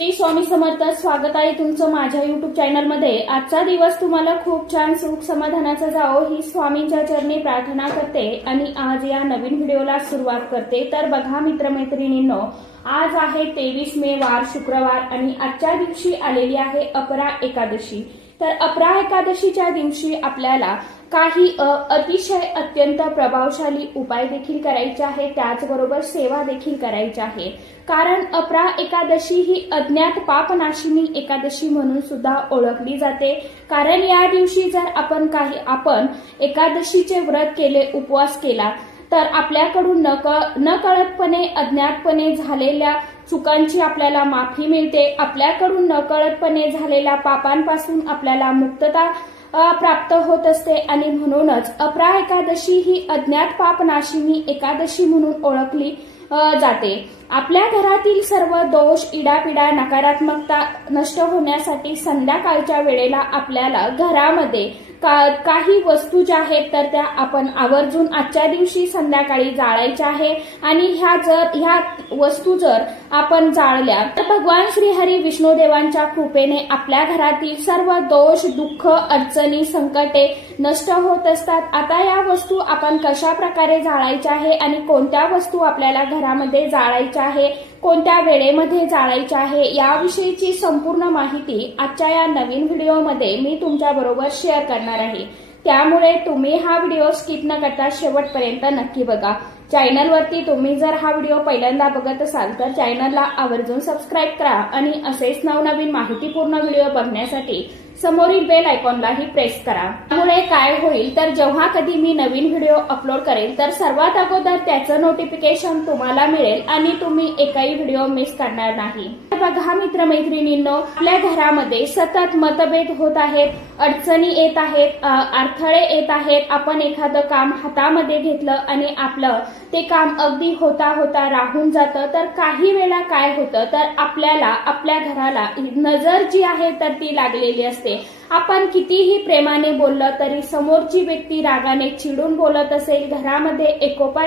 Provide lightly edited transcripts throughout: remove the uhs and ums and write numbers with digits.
श्री स्वामी समर्थ. स्वागत आहे तुमचं माझ्या युट्यूब चॅनलमध्ये. आजचा दिवस तुम्हाला खूप छान सुख समाधानाचा जावो ही स्वामींच्या चरणी प्रार्थना करते आणि आज या नवीन व्हिडिओला सुरुवात करते. तर बघा मित्रमैत्रिणींनो, आज आहे 23 मे वार शुक्रवार आणि आजच्या दिवशी आलेली आहे अपरा एकादशी. तर अपरा एकादशीच्या दिवशी आपल्याला काही अतिशय अत्यंत प्रभावशाली उपाय देखील करायचे आहे, त्याचबरोबर सेवा देखील करायची आहे. कारण अपरा एकादशी ही अज्ञात पापनाशिनी एकादशी म्हणून सुद्धा ओळखली जाते. कारण या दिवशी जर आपण एकादशीचे व्रत केले, उपवास केला, तर आपल्याकडून नकळतपणे अज्ञातपणे झालेल्या चुकांची आपल्याला माफी मिळते. आपल्याकडून नकळतपणे झालेल्या पापांपासून आपल्याला मुक्तता प्राप्त होत असते आणि म्हणूनच अपरा एकादशी ही अज्ञात पापनाशिनी एकादशी म्हणून ओळखली जाते. आपल्या घरातील सर्व दोष, इडापिडा, नकारात्मकता नष्ट होण्यासाठी संध्याकाळच्या वेळेला आपल्याला घरामध्ये काही वस्तू ज्या आहेत तर त्या आपण आवर्जून आजच्या दिवशी संध्याकाळी जाळायच्या आहे. आणि ह्या वस्तू जर आपण जाळल्या तर भगवान श्रीहरी विष्णुदेवांच्या कृपेने आपल्या घरातील सर्व दोष, दुःख, अडचणी, संकटे नष्ट होत असतात. आता या वस्तू आपण कशा प्रकारे जाळायच्या आहे आणि कोणत्या वस्तू आपल्याला घरामध्ये जाळायच्या आहे, कोणत्या वेळेमध्ये जाळायच्या आहे, याविषयीची संपूर्ण माहिती आजच्या या नवीन व्हिडिओमध्ये मी तुमच्या बरोबर शेअर करणार आहे. त्यामुळे तुम्ही हा व्हिडिओ स्किप न करता शेवटपर्यंत नक्की बघा. चॅनलवरती तुम्ही जर हा व्हिडिओ पहिल्यांदा बघत असाल तर चॅनलला आवर्जून सबस्क्राईब करा आणि असेच नवनवीन माहितीपूर्ण व्हिडिओ बघण्यासाठी समोरील बेल आयकॉनलाही प्रेस करा. त्यामुळे काय होईल तर जेव्हा कधी मी नवीन व्हिडिओ अपलोड करेल तर सर्वात अगोदर त्याचं नोटिफिकेशन तुम्हाला मिळेल आणि तुम्ही एकही व्हिडिओ मिस करणार नाही. बघा मित्रमैत्रिणींनो, आपल्या घरामध्ये सतत मतभेद होत आहेत, अडचणी येत आहेत, अडथळे येत आहेत. आपण एखादं काम हातामध्ये घेतलं आणि आपलं ते काम अगदी होता होता राहून जातं. तर काही वेळा काय होतं तर आपल्याला आपल्या घराला नजर जी आहे तर ती लागलेली असते. आपण कितीही प्रेमाने बोललं तरी समोरची व्यक्ती रागाने चिडून बोलत असेल, घरामध्ये एकोपा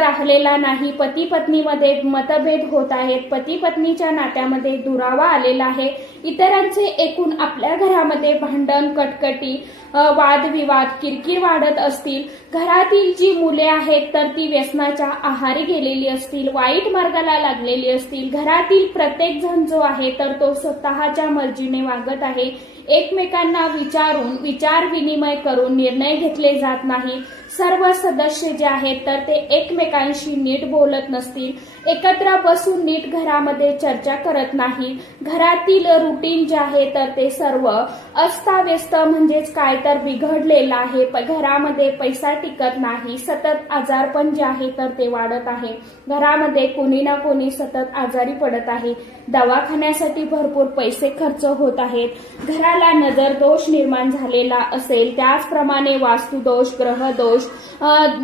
राहिलेला नाही, पती पत्नीमध्ये मतभेद होत आहेत, पती पत्नीच्या नात्यामध्ये दुरावा आलेला आहे, इतरांचे एकूण आपल्या घरामध्ये भांडण, कटकटी, वादविवाद, किरकिर वाढत असतील, घरातील जी मुले आहेत तर ती व्यसनाच्या आहारी गेलेली असतील, वाईट मार्गाला लागलेली असतील, घरातील प्रत्येक जण जो आहे तर तो स्वतःच्या मर्जीने वागत आहे, एकमेकांना विचारून विचार विनिमय करून निर्णय घेतले जात नाही, सर्व सदस्य जे आहेत तर ते एकमेकांशी नीट बोलत नसतील, एकत्र बसून नीट घरामध्ये चर्चा करत नाही, घरातील रुटीन जे आहे तर ते सर्व अस्ताव्यस्त म्हणजेच काय तर बिघडलेलं आहे, घरामध्ये पैसा टिकत नाही, सतत आजारपण जे आहे तर ते वाढत आहे, घरामध्ये कोणी ना कोणी सतत आजारी पडत आहे, दवाखान्यासाठी भरपूर पैसे खर्च होत आहेत, घराला नजर दोष निर्माण झालेला असेल, त्याचप्रमाणे वास्तुदोष, ग्रहदोष,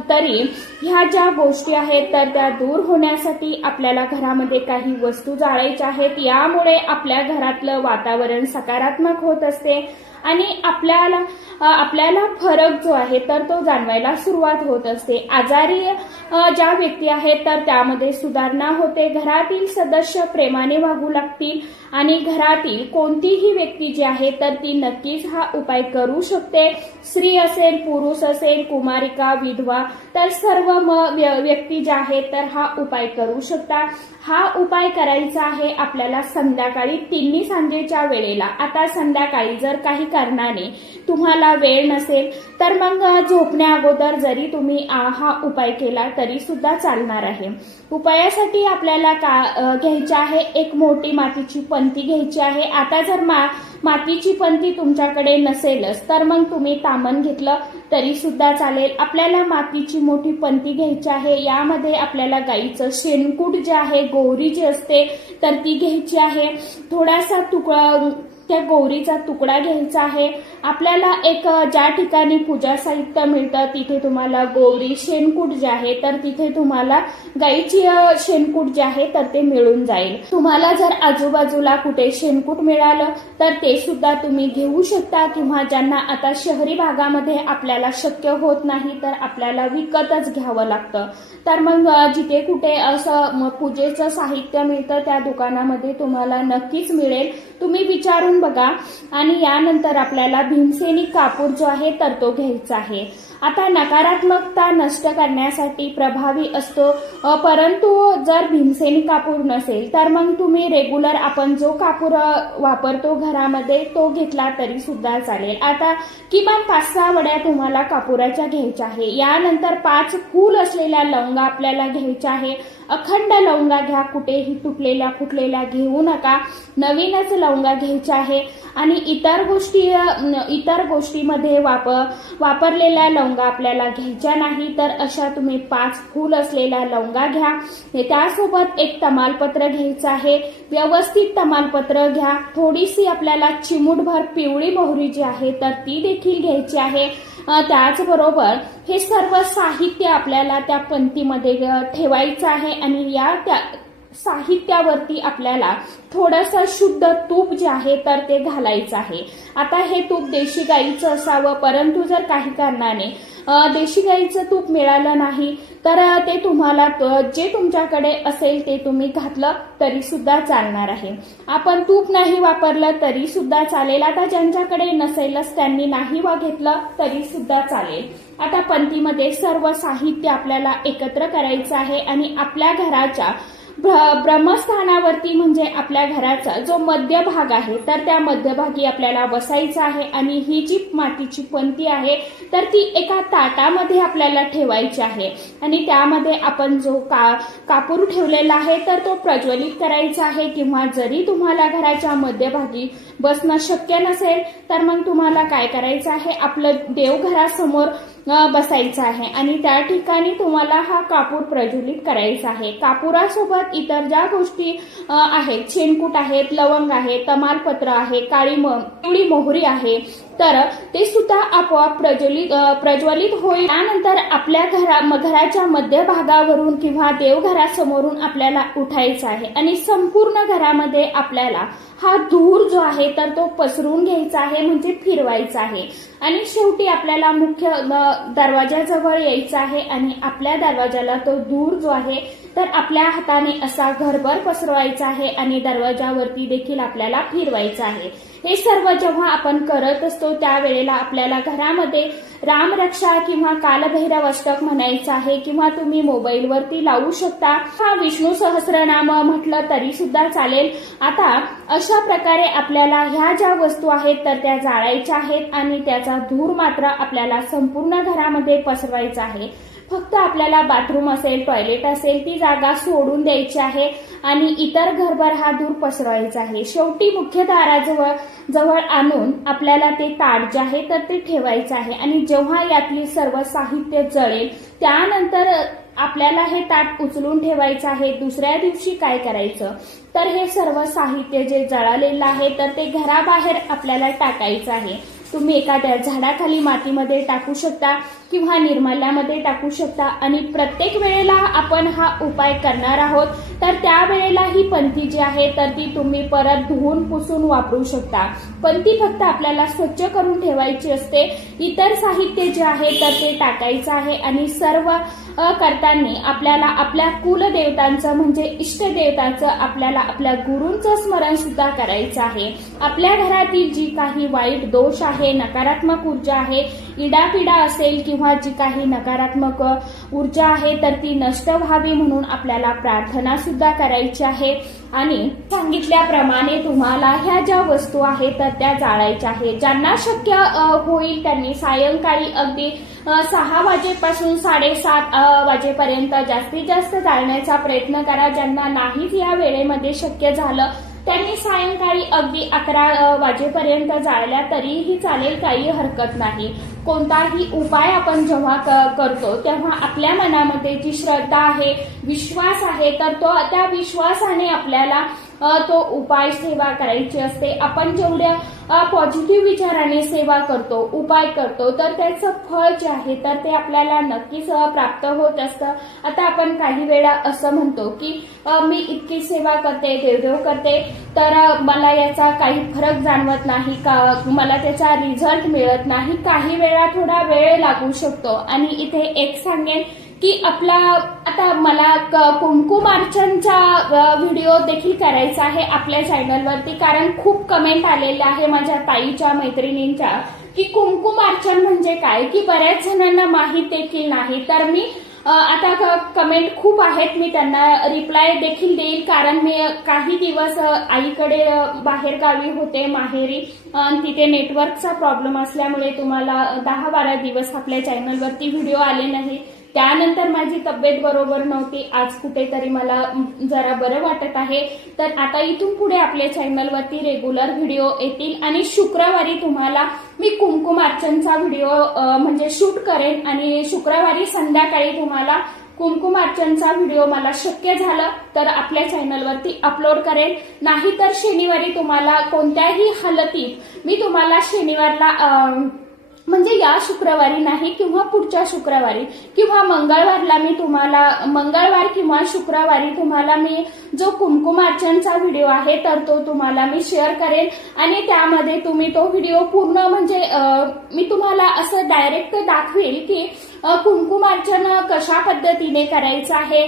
तरी ह्या ज्या गोष्टी आहेत तर त्या दूर होण्यासाठी आपल्याला घरामध्ये काही वस्तू जाळायच्या आहेत. यामुळे आपल्या घरातलं वातावरण सकारात्मक होत असते आणि आपल्याला फरक जो आहे तर तो जाणवायला सुरुवात होत असते. आजारी ज्या व्यक्ती आहेत तर त्यामध्ये सुधारणा होते, घरातील सदस्य प्रेमाने वागू लागतील आणि घरातील कोणतीही व्यक्ती जी आहे तर ती नक्कीच हा उपाय करू शकते. स्त्री असेल, पुरुष असेल, कुमारिका, विधवा, तर सर्व व्यक्ती ज्या आहेत तर हा उपाय करू शकतात. हा उपाय करायचा आहे आपल्याला संध्याकाळी 3 सांजेच्या वेळेला. आता संध्याकाळी जर काही कारणाने तुम्हाला वेळ नसेल तर मग झोपण्या अगोदर जरी तुम्ही हा उपाय केला तरी सुद्धा चालणार आहे. उपायासाठी आपल्याला घ्यायची आहे एक मोठी मातीची पंती घ्यायची आहे. आता जर मातीची पंती तुमच्याकडे नसेलच तर मग तुम्ही तामण घेतलं तरी सुद्धा चालेल. आपल्याला मातीची मोठी पंती घ्यायची आहे. यामध्ये आपल्याला गाईचं शेणकूट जे आहे, गोवरी जी असते तर ती घ्यायची आहे. थोडासा त्या गौरीचा तुकडा घ्यायचा आहे। आपल्याला एक ज्या ठिकाणी पूजा साहित्य मिळतं तिथे तुम्हाला गौरी शेणकूट जे आहे तर तिथे तुम्हाला गाईची शेणकूट जे आहे तर ते मिळून जाईल। तुम्हाला जर आजूबाजूला कुठे शेणकूट मिळालं तर ते सुद्धा तुम्ही घेऊ शकता, किंवा ज्यांना आता शहरी भागामध्ये आपल्याला शक्य होत नाही तर आपल्याला विकतच घ्यावं लागतं, तर मग जिथे कुठे असं पूजेचं साहित्य मिळतं त्या दुकानामध्ये तुम्हाला नक्कीच मिळेल, तुम्ही विचारून बघा। आणि यानंतर आपल्याला भीमसेनी कापूर जो आहे तर तो घ्यायचा आहे। आता नकारात्मकता नष्ट करण्यासाठी प्रभावी असतो, परंतु जर भीमसेनी कापूर नसेल तर मग तुम्ही रेग्युलर आपण जो कापूर वापरतो घरामध्ये तो घेतला तरी सुद्धा चालेल। आता किमान 5-6 वड्या तुम्हाला कापुराच्या घ्यायच्या आहे। यानंतर 5 फूल असलेल्या लवंगा आपल्याला घ्यायच्या आहे। अखंड लवंगा घ्या, कुठेही तुटलेल्या फुटलेल्या घेऊ नका, नवीनच लवंगा घ्यायच्या आहे। आणि इतर गोष्टीमध्ये वापरलेल्या लवंगा आपल्याला घ्यायच्या नाही, तर अशा तुम्ही 5 फूल असलेल्या लवंगा घ्या। त्यासोबत एक तमालपत्र घ्यायचं आहे, व्यवस्थित तमालपत्र घ्या। थोडीशी आपल्याला चिमूटभर पिवळी मोहरी जी आहे तर ती देखील घ्यायची आहे। त्याचबरोबर हे सर्व साहित्य आपल्याला त्या पंतीमध्ये ठेवायचं आहे आणि त्या साहित्यावरती आपल्याला थोडंसं शुद्ध तूप जे आहे तर ते घालायचं आहे। आता हे तूप देशी गाईचं असावं, परंतु जर काही कारणाने देशी गाईचं तूप मिळालं नाही तर ते तुम्हाला जे तुमच्याकडे असेल ते तुम्ही घातलं तरी सुद्धा चालणार आहे। आपण तूप नाही वापरलं तरी सुद्धा चालेल, आता ज्यांच्याकडे नसेलच त्यांनी नाही घेतलं तरी सुद्धा चालेल। आता पंतीमध्ये सर्व साहित्य आपल्याला एकत्र करायचं आहे आणि आपल्या घराच्या ब्रह्मस्थानावरती म्हणजे आपल्या घराचा जो मध्यभाग आहे तर त्या मध्यभागी आपल्याला बसायचं आहे आणि ही जी मातीची पंती आहे तर ती एका ताटामध्ये आपल्याला ठेवायची आहे आणि त्यामध्ये आपण जो कापूर ठेवलेला आहे तर तो प्रज्वलित करायचा आहे। किंवा जरी तुम्हाला घराच्या मध्यभागी बसणं शक्य नसेल तर मग तुम्हाला काय करायचं आहे, आपलं देवघरासमोर बसायचं आहे आणि त्या ठिकाणी तुम्हाला हा कापूर प्रज्वलित करायचा आहे। कापुरासोबत इतर ज्या गोष्टी आहेत, शेणकूट आहेत, लवंग आहे, तमालपत्र आहे, पिवळी मोहरी आहे, तर ते सुद्धा आपोआप प्रज्वलित होईल। त्यानंतर आपल्या घराच्या मध्यभागावरून किंवा देवघरासमोरून आपल्याला उठायचं आहे आणि संपूर्ण घरामध्ये आपल्याला हा धूर जो आहे तर तो पसरून घ्यायचा आहे, म्हणजे फिरवायचा आहे। आणि शेवटी आपल्याला मुख्य दरवाजाजवळ यायचं आहे आणि आपल्या दरवाजाला तो धूर जो आहे तर आपल्या हाताने असा घरभर पसरवायचा आहे आणि दरवाजावरती देखील आपल्याला फिरवायचं आहे। हे सर्व जेव्हा आपण करत असतो त्यावेळेला आपल्याला घरामध्ये रामरक्षा किंवा कालभैरव अष्टक म्हणायचं आहे, किंवा तुम्ही मोबाईलवरती लावू शकता, हा विष्णू सहस्रनाम म्हटलं तरी सुद्धा चालेल। आता अशा प्रकारे आपल्याला ह्या ज्या वस्तू आहेत तर त्या जाळायच्या आहेत आणि त्याचा धूर मात्र आपल्याला संपूर्ण घरामध्ये पसरवायचा आहे। फक्त आपल्याला बाथरूम असेल, टॉयलेट असेल ती जागा सोडून द्यायची आहे आणि इतर घरभर हा धूर पसरवायचा आहे। शेवटी मुख्य दाराजवळ आणून आपल्याला ते ताट जे आहे तर ते ठेवायचं आहे आणि जेव्हा यातली सर्व साहित्य जळेल त्यानंतर आपल्याला हे ताट उचलून ठेवायचं आहे। दुसऱ्या दिवशी काय करायचं तर हे सर्व साहित्य जे जळालेलं आहे तर ते घराबाहेर आपल्याला टाकायचं आहे। तुम्ही एखाद्या झाडाखाली मातीमध्ये टाकू शकता किंवा निर्माल्यामध्ये टाकू शकता आणि प्रत्येक वेळेला आपण हा उपाय करणार आहोत तर त्यावेळेला ही पंती जी आहे तर ती तुम्ही परत धुवून पुसून वापरू शकता। पंती फक्त आपल्याला स्वच्छ करून ठेवायची असते, इतर साहित्य जे आहे तर ते टाकायचं आहे आणि सर्व करताना आपल्याला आपल्या कुलदेवतांचं म्हणजे इष्टदेवतांचं आपल्याला आपल्या गुरूंचं स्मरण सुद्धा करायचं आहे। आपल्या घरातील जी काही वाईट दोष आहे, नकारात्मक ऊर्जा आहे, इडापिडा असेल किंवा जी काही नकारात्मक ऊर्जा आहे तर ती नष्ट व्हावी म्हणून आपल्याला प्रार्थना सुद्धा करायची आहे। आणि सांगितल्याप्रमाणे तुम्हाला ह्या ज्या वस्तू आहेत तर त्या जाळायच्या आहेत। ज्यांना शक्य होईल त्यांनी सायंकाळी अगदी 6 वाजेपासून 7:30 वाजेपर्यंत जास्तीत जास्त जाळण्याचा प्रयत्न करा। ज्यांना नाहीच या वेळेमध्ये शक्य झालं त्यांनी सायंकाळी अगदी 11 वाजेपर्यंत जाळल्या तरीही चालेल, काही हरकत नाही। कोणताही उपाय आपण जेव्हा करतो तेव्हा आपल्या मनामध्ये जी श्रद्धा आहे, विश्वास आहे तर तो त्या विश्वासाने आपल्याला तो उपाय सेवा करायची असते। आपण जेवढ्या पॉझिटिव्ह विचाराने सेवा करतो, उपाय करतो, तर त्याचं फळ जे आहे तर ते आपल्याला नक्कीच प्राप्त होत असतं। आता आपण काही वेळा असं म्हणतो की मी इतकी सेवा करते, देवदेव करते, तर मला याचा काही फरक जाणवत नाही का, मला त्याचा रिझल्ट मिळत नाही, काही वेळा थोडा वेळ लागू शकतो। आणि इथे एक सांगेन की आता मला कुंकुमार्चनचा व्हिडिओ देखील करायचा आहे आपल्या चॅनलवरती, कारण खूप कमेंट आलेल्या आहे माझ्या ताईच्या मैत्रिणींच्या की कुंकुमार्चन म्हणजे काय, की बऱ्याच जणांना माहित देखील नाही। तर मी आता कमेंट खूप आहेत, मी त्यांना रिप्लाय देखील देईल, कारण मी काही दिवस आईकडे बाहेर गावी होते माहेरी, तिथे नेटवर्कचा प्रॉब्लेम असल्यामुळे तुम्हाला 10-12 दिवस आपल्या चॅनलवरती व्हिडिओ आले नाही। त्यानंतर माझी तब्येत बरोबर नव्हती, आज कुठेतरी मला जरा बरं वाटत आहे। तर आता इथून पुढे आपल्या चॅनलवरती रेग्युलर व्हिडिओ येतील आणि शुक्रवारी तुम्हाला मी कुंकुमार्चनचा व्हिडिओ म्हणजे शूट करेन आणि शुक्रवारी संध्याकाळी तुम्हाला कुंकुमार्चनचा व्हिडिओ मला शक्य झालं तर आपल्या चॅनलवरती अपलोड करेन, नाही तर शनिवारी तुम्हाला कोणत्याही हालतीत मी तुम्हाला शनिवारला म्हणजे या शुक्रवारी नाही किंवा पुढच्या शुक्रवारी किंवा मंगळवारला मी तुम्हाला मंगळवार किंवा शुक्रवारी तुम्हाला मी जो कुंकुमार्चनचा व्हिडिओ आहे तर तो तुम्हाला मी शेअर करेन आणि त्यामध्ये तुम्ही तो व्हिडिओ पूर्ण म्हणजे मी तुम्हाला असं डायरेक्ट दाखवेल की कुंकुमार्चन कशा पद्धतीने करायचं आहे,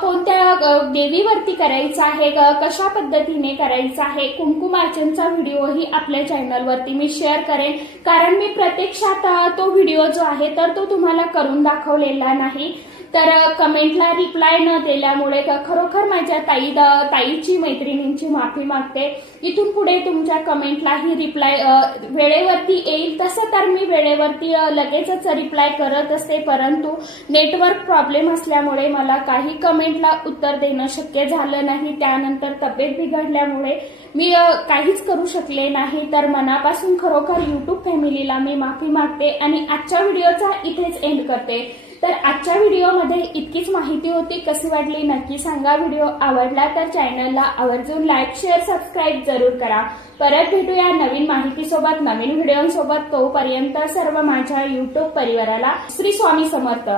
कोणत्या देवीवरती करायचं आहे, कशा पद्धतीने करायचं आहे। कुंकुमार्चनचा व्हिडिओही आपल्या चॅनलवरती मी शेअर करेन, कारण मी प्रत्यक्षात तो व्हिडिओ जो आहे तर तो तुम्हाला करून दाखवलेला नाही। तर कमेंटला रिप्लाय न दिल्यामुळे खरोखर माझ्या ताईची मैत्रिणींची माफी मागते। इथून पुढे तुमच्या कमेंटलाही रिप्लाय वेळेवरती येईल, तसं तर मी वेळेवरती लगेचच रिप्लाय करत असते, परंतु नेटवर्क प्रॉब्लेम असल्यामुळे मला काही कमेंटला उत्तर देणं शक्य झालं नाही। त्यानंतर तब्येत बिघडल्यामुळे मी काहीच करू शकले नाही। तर मनापासून खरोखर युट्यूब फॅमिलीला मी माफी मागते आणि आजच्या व्हिडिओचा इथेच एंड करते। तर आजच्या व्हिडिओमध्ये इतकीच माहिती होती, कशी वाटली नक्की सांगा। व्हिडिओ आवडला तर चॅनलला आवर्जून लाईक, शेअर, सबस्क्राईब जरूर करा। परत भेटूया नवीन माहितीसोबत, नवीन व्हिडिओसोबत। तोपर्यंत सर्व माझ्या युट्यूब परिवाराला श्री स्वामी समर्थ।